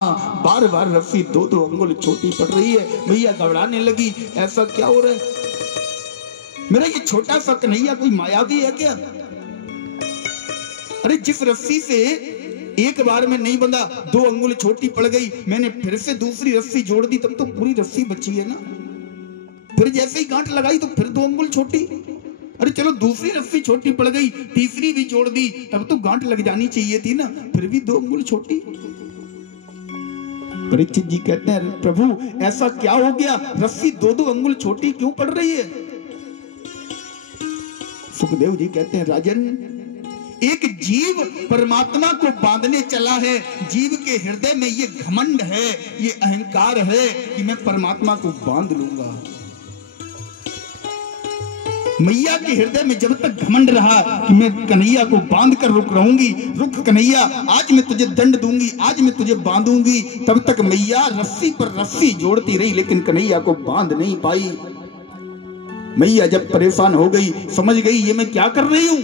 बार बार रस्सी 2-2 अंगुल छोटी पड़ रही है। मैया घबराने लगी, ऐसा क्या हो रहा है? मेरा ये छोटा सा कन्हैया कोई मायावी है क्या? अरे जिस रस्सी से एक बार में नहीं बंधा, 2 अंगुल छोटी पड़ गई, मैंने फिर से दूसरी रस्सी जोड़ दी, तब तो पूरी रस्सी बची है ना। फिर जैसे ही गांठ लगाई तो फिर 2 अंगुल छोटी। अरे चलो दूसरी रस्सी छोटी पड़ गई, तीसरी भी जोड़ दी, तब तो गांठ लग जानी चाहिए थी ना, फिर भी 2 अंगुल छोटी। परीक्षित जी कहते हैं, प्रभु ऐसा क्या हो गया, रस्सी 2-2 अंगुल छोटी क्यों पड़ रही है? सुखदेव जी कहते हैं, राजन, एक जीव परमात्मा को बांधने चला है। जीव के हृदय में ये घमंड है, ये अहंकार है कि मैं परमात्मा को बांध लूंगा। मैया के हृदय में जब तक घमंड रहा कि मैं कन्हैया को बांध कर रुक रहूंगी, रुक कन्हैया, आज मैं तुझे दंड दूंगी, आज मैं तुझे बांधूंगी, तब तक मैया रस्सी पर रस्सी जोड़ती रही, लेकिन कन्हैया को बांध नहीं पाई। मैया जब परेशान हो गई, समझ गई ये मैं क्या कर रही हूं।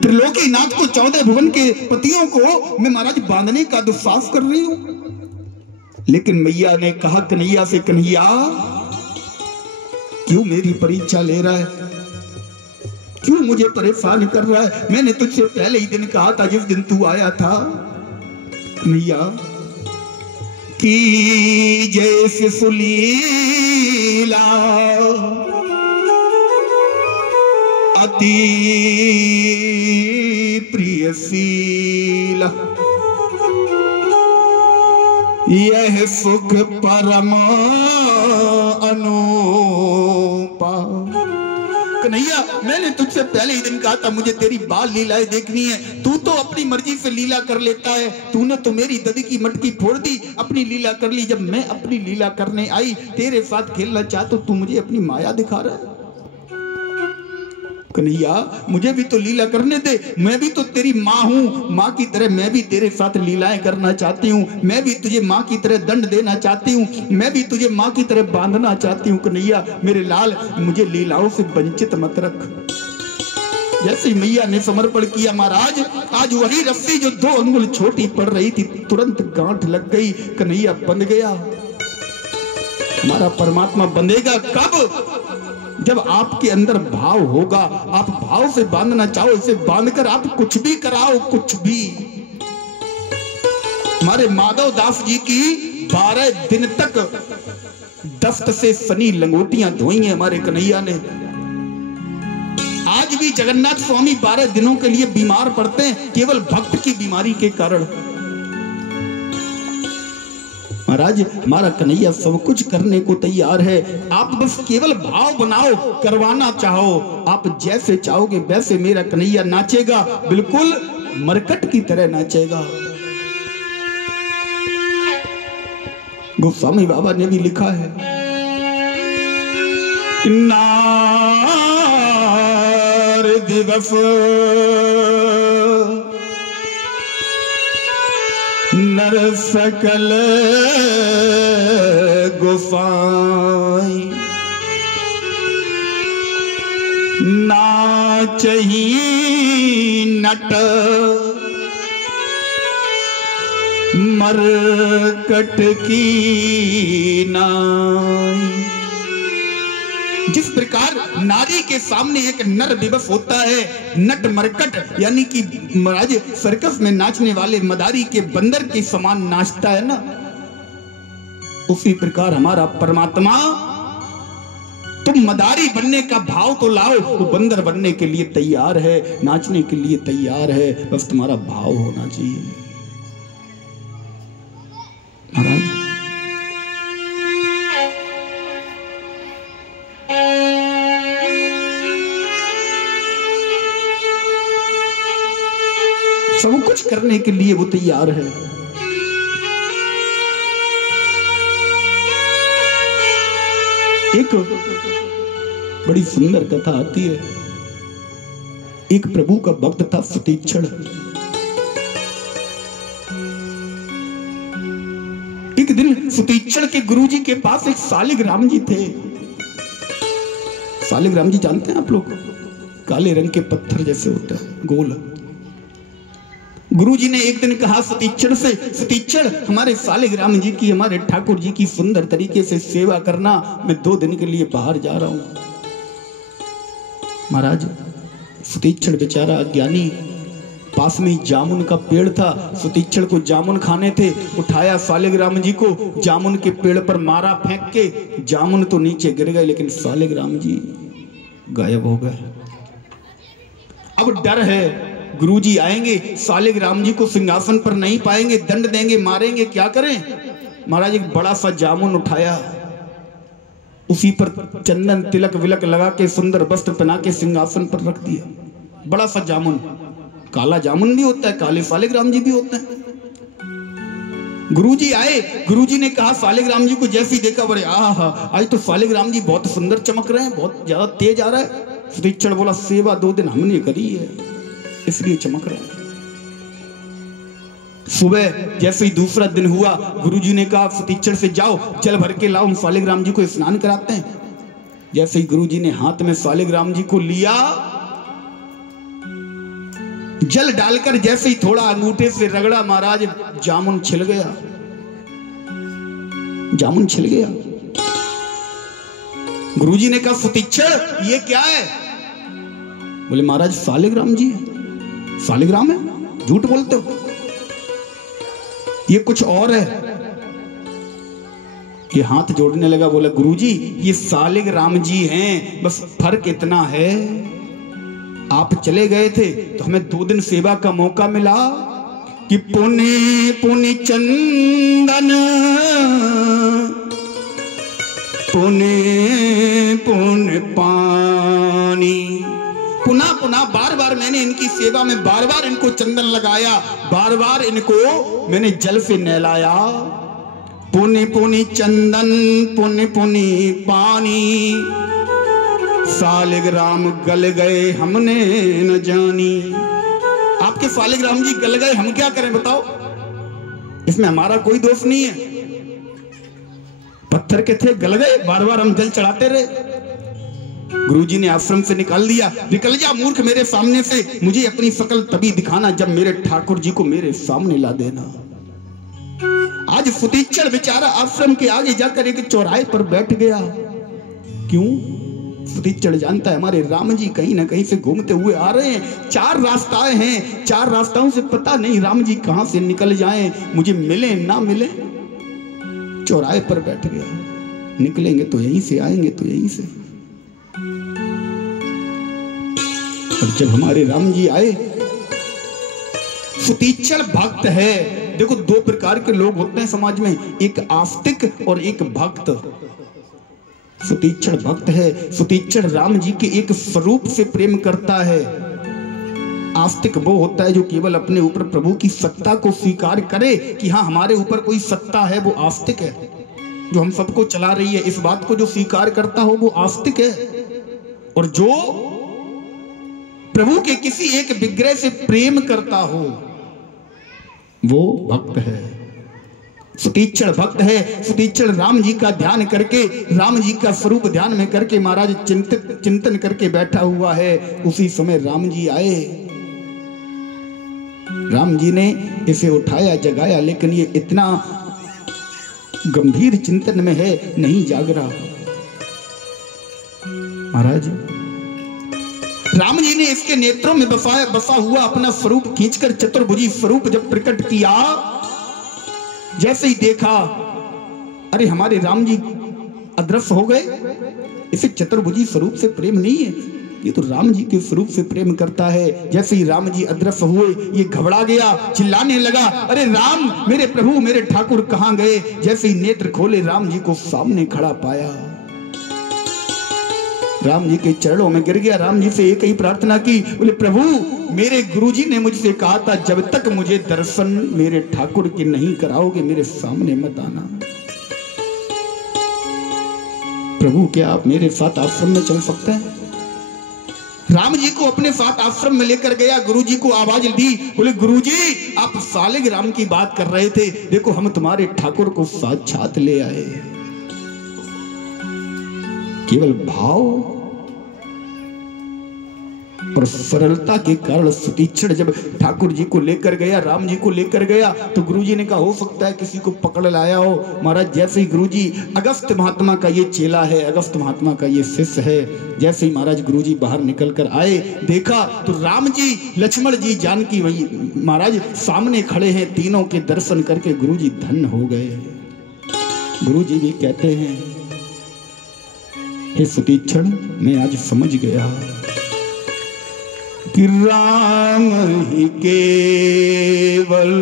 त्रिलोकीनाथ को, 14 भुवन के पतियों को मैं महाराज बांधने का दुस्साहस कर रही हूं। लेकिन मैया ने कहा कन्हैया से, कन्हैया क्यों मेरी परीक्षा ले रहा है, क्यों मुझे परेशान कर रहा है? मैंने तुझसे पहले ही दिन कहा था, जिस दिन तू आया था। कन्हैया की जैसे सुलीला अति प्रियशीला, यह सुख परम अनुपा। कन्हैया मैंने तुझसे पहले ही दिन कहा था मुझे तेरी बाल लीलाएं देखनी है। तू तो अपनी मर्जी से लीला कर लेता है, तूने तो मेरी ददी की मटकी फोड़ दी, अपनी लीला कर ली। जब मैं अपनी लीला करने आई, तेरे साथ खेलना चाह, तो तू मुझे अपनी माया दिखा रहा है। कन्हैया मुझे भी तो लीला करने दे, मैं भी तो तेरी माँ हूँ, माँ की तरह मैं भी तेरे साथ लीलाएं करना चाहती हूँ, मैं भी तुझे माँ की तरह दंड देना चाहती हूँ, मैं भी तुझे माँ की तरह बांधना चाहती हूँ। कन्हैया मेरे लाल, मुझे लीलाओं से वंचित मत रख। जैसे मैया ने समर्पण किया, महाराज आज वही रस्सी जो 2 अंगुल छोटी पड़ रही थी, तुरंत गांठ लग गई, कन्हैया बंध गया। हमारा परमात्मा बंधेगा कब? जब आपके अंदर भाव होगा, आप भाव से बांधना चाहो, इसे बांधकर आप कुछ भी कराओ, कुछ भी। हमारे माधव दास जी की 12 दिन तक दस्त से सनी लंगोटियां धोई हैं हमारे कन्हैया ने। आज भी जगन्नाथ स्वामी 12 दिनों के लिए बीमार पड़ते हैं, केवल भक्त की बीमारी के कारण। महाराज हमारा कन्हैया सब कुछ करने को तैयार है, आप बस केवल भाव बनाओ, करवाना चाहो, आप जैसे चाहोगे वैसे मेरा कन्हैया नाचेगा, बिल्कुल मरकट की तरह नाचेगा। गोस्वामी बाबा ने भी लिखा है, नार दिवस नर सकल गोसाई, नाचही नट मरकट की नाई। जिस प्रकार नारी के सामने एक नर विवश होता है, नट मरकट यानी कि महाराज सर्कस में नाचने वाले मदारी के बंदर के समान नाचता है ना, उसी प्रकार हमारा परमात्मा, तुम मदारी बनने का भाव तो लाओ, तो बंदर बनने के लिए तैयार है, नाचने के लिए तैयार है, बस तुम्हारा भाव होना चाहिए। महाराज सब कुछ करने के लिए वो तैयार है। एक बड़ी सुंदर कथा आती है। एक प्रभु का भक्त था सुतीक्षण। एक दिन सुतीक्षण के गुरुजी के पास एक सालिग्राम जी थे। सालिग्राम जी जानते हैं आप लोग, काले रंग के पत्थर जैसे होता है, गोल। गुरुजी ने एक दिन कहा सतीचर से, सतीचर हमारे सालिग्राम जी की, हमारे ठाकुर जी की सुंदर तरीके से सेवा करना, मैं 2 दिन के लिए बाहर जा रहा हूं। महाराज सतीचर बेचारा अज्ञानी, पास में जामुन का पेड़ था, सतीचर को जामुन खाने थे, उठाया सालिग्राम जी को, जामुन के पेड़ पर मारा फेंक के, जामुन तो नीचे गिर गए लेकिन सालिग्राम जी गायब हो गए। अब डर है गुरुजी आएंगे, सालिग्राम जी को सिंहासन पर नहीं पाएंगे, दंड देंगे, मारेंगे, क्या करें। महाराज एक बड़ा सा जामुन उठाया, उसी पर चंदन तिलक विलक लगा के सुंदर वस्त्र पहना के सिंहासन पर रख दिया। बड़ा सा जामुन, काला जामुन भी होता है, काले सालिग्राम जी भी होते हैं। गुरुजी आए, गुरुजी ने कहा सालिग्राम जी को जैसे ही देखा, बड़े आहा आज तो सालिग्राम जी बहुत सुंदर चमक रहे हैं, बहुत ज्यादा तेज आ रहा है। सतीचर बोला सेवा 2 दिन हमने करी है इसलिए चमक रहे हैं। सुबह जैसे ही दूसरा दिन हुआ, गुरुजी ने कहा सतीचर से जाओ जल भर के लाओ, हम सालिग्राम जी को स्नान कराते हैं। जैसे ही गुरुजी ने हाथ में सालिग्राम जी को लिया, जल डालकर जैसे ही थोड़ा अंगूठे से रगड़ा, महाराज जामुन छिल गया, जामुन छिल गया। गुरुजी ने कहा सतीचर ये क्या है? बोले महाराज सालिग्राम जी, सालिग्राम है, झूठ बोलते हो, ये कुछ और है। ये हाथ जोड़ने लगा, बोला गुरुजी ये सालिग्राम जी हैं, बस फर्क इतना है आप चले गए थे तो हमें 2 दिन सेवा का मौका मिला कि पुण्य पुण्य चंदन, पुण्य पुण्य पानी। पुनः पुनः बार बार मैंने इनकी सेवा में बार बार इनको चंदन लगाया, बार बार इनको मैंने जल से नहलाया। पुण्य पुण्य चंदन, पुण्य पुण्य पानी, सालिग्राम गल गए हमने न जानी। आपके सालिग्राम जी गल गए, हम क्या करें बताओ, इसमें हमारा कोई दोष नहीं है। पत्थर के थे, गल गए, बार बार हम जल चढ़ाते रहे। गुरुजी ने आश्रम से निकाल दिया, निकल जा मूर्ख मेरे सामने से, मुझे अपनी शकल तभी दिखाना जब मेरे ठाकुर जी को मेरे सामने ला देना। आज सतीचर बेचारा आश्रम के आगे जाकर एक चौराहे पर बैठ गया। क्यों? सतीचर जानता है हमारे राम जी कहीं ना कहीं से घूमते हुए आ रहे हैं। 4 रास्ताएं हैं, 4 रास्ताओं से पता नहीं राम जी कहां से निकल जाएं, मुझे मिले ना मिले। चौराहे पर बैठ गया, निकलेंगे तो यहीं से, आएंगे तो यहीं से। और जब हमारे राम जी आए, सतीचर भक्त है। देखो 2 प्रकार के लोग होते हैं समाज में, एक आस्तिक और एक भक्त। सतीचर भक्त है, सतीचर राम जी के एक स्वरूप से प्रेम करता है। आस्तिक वो होता है जो केवल अपने ऊपर प्रभु की सत्ता को स्वीकार करे कि हाँ हमारे ऊपर कोई सत्ता है, वो आस्तिक है। जो हम सबको चला रही है इस बात को जो स्वीकार करता हो वो आस्तिक है। और जो प्रभु के किसी एक विग्रह से प्रेम करता हो वो भक्त है। सतीचर भक्त है। सतीचर राम जी का ध्यान करके, राम जी का स्वरूप ध्यान में करके महाराज चिंतन करके बैठा हुआ है। उसी समय राम जी आए, राम जी ने इसे उठाया, जगाया, लेकिन ये इतना गंभीर चिंतन में है, नहीं जाग रहा। महाराज राम जी ने इसके नेत्रों में बसा हुआ अपना स्वरूप खींचकर चतुर्भुजी स्वरूप जब प्रकट किया, जैसे ही देखा अरे हमारे राम जी अदृश्य हो गए। इसे चतुर्भुजी स्वरूप से प्रेम नहीं है, ये तो राम जी के स्वरूप से प्रेम करता है। जैसे ही राम जी अदृश्य हुए ये घबरा गया, चिल्लाने लगा, अरे राम, मेरे प्रभु, मेरे ठाकुर कहां गए। जैसे ही नेत्र खोले राम जी को सामने खड़ा पाया, राम जी के चरणों में गिर गया, राम जी से एक ही प्रार्थना की, बोले प्रभु, मेरे गुरुजी ने मुझसे कहा था जब तक मुझे दर्शन मेरे ठाकुर के नहीं कराओगे मेरे सामने मत आना। प्रभु क्या आप मेरे साथ आश्रम में चल सकते हैं? राम जी को अपने साथ आश्रम में लेकर गया, गुरुजी को आवाज दी, बोले गुरुजी आप सालिग्राम की बात कर रहे थे, देखो हम तुम्हारे ठाकुर को साक्षात ले आए। केवल भाव और सरलता के कारण सुतीक्षण जब ठाकुर जी को लेकर गया, राम जी को लेकर गया, तो गुरुजी ने कहा हो सकता है किसी को पकड़ लाया हो। महाराज जैसे ही गुरुजी, अगस्त महात्मा का ये चेला है, अगस्त महात्मा का ये शिष्य है, जैसे ही महाराज गुरुजी बाहर निकल कर आए, देखा तो राम जी, लक्ष्मण जी, जानकी वही महाराज सामने खड़े हैं। तीनों के दर्शन करके गुरुजी धन्य हो गए। गुरुजी भी कहते हैं, हे सुतीक्षण, मैं आज समझ गया कि राम ही केवल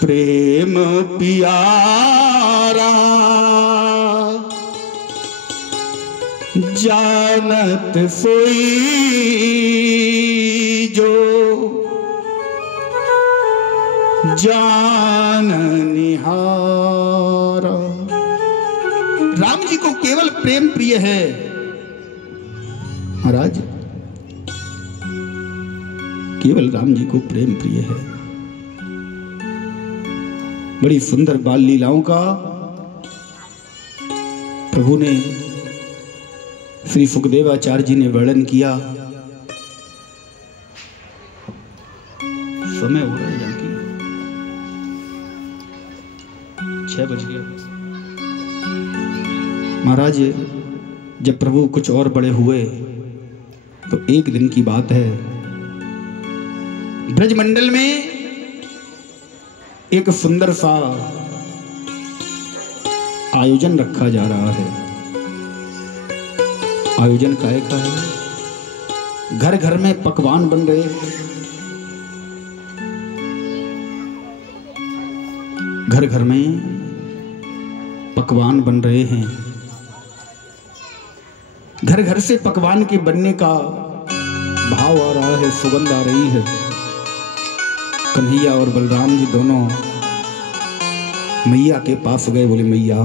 प्रेम प्यारा, जानत सोई जो जान निहारा। राम जी को केवल प्रेम प्रिय है महाराज, केवल राम जी को प्रेम प्रिय है। बड़ी सुंदर बाल लीलाओं का प्रभु ने, श्री सुखदेवाचार्य जी ने वर्णन किया। समय हो रहा है जानकी, 6 बज गया। महाराज जब प्रभु कुछ और बड़े हुए तो एक दिन की बात है, ब्रजमंडल में एक सुंदर सा आयोजन रखा जा रहा है। आयोजन काहे का है? घर घर में पकवान बन रहे, घर घर में पकवान बन रहे हैं। घर घर से पकवान के बनने का भाव आ रहा है, सुगंध आ रही है। कन्हैया और बलराम जी दोनों मैया के पास गए, बोले मैया